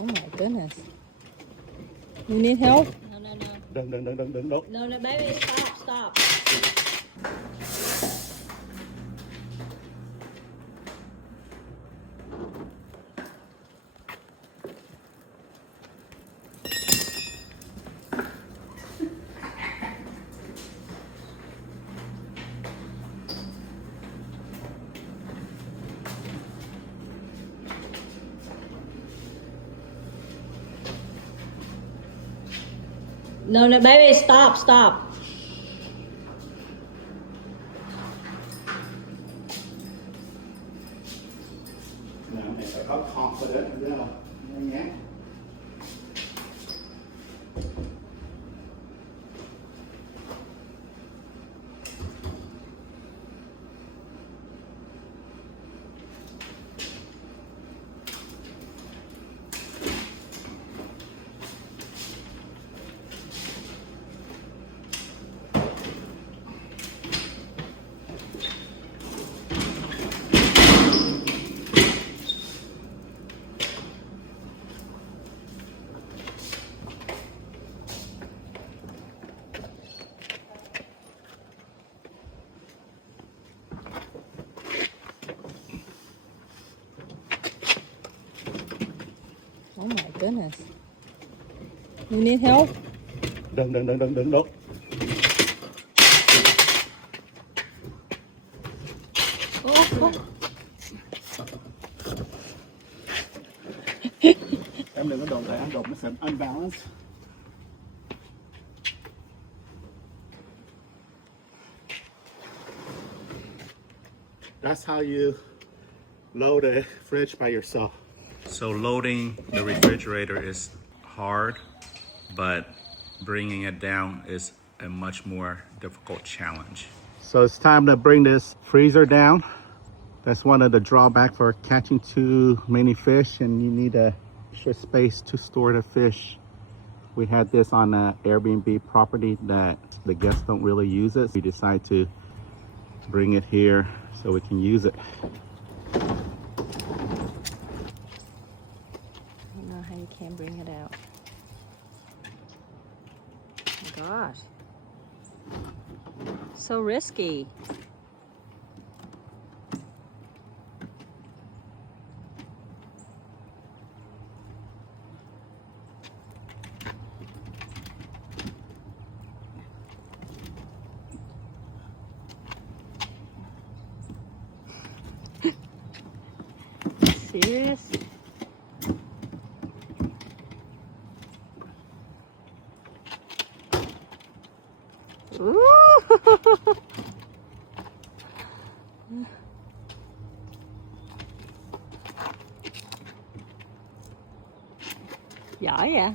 Oh my goodness. You need help? No. Đừng. No, baby, stop. No, baby, stop. Nè, mẹ phải có confident, biết không? Nhanh nhé. Oh my goodness. You need help? Đừng. Oh. Em đừng có đụng tại anh đụng nó sẽ unbalanced. That's how you load a fridge by yourself. So loading the refrigerator is hard, but bringing it down is a much more difficult challenge. So it's time to bring this freezer down. That's one of the drawbacks for catching too many fish, and you need a extra space to store the fish. We had this on an Airbnb property that the guests don't really use it. We decided to bring it here so we can use it. I don't know how you can bring it out. Oh my gosh. So risky. Serious? Ooh. Yeah.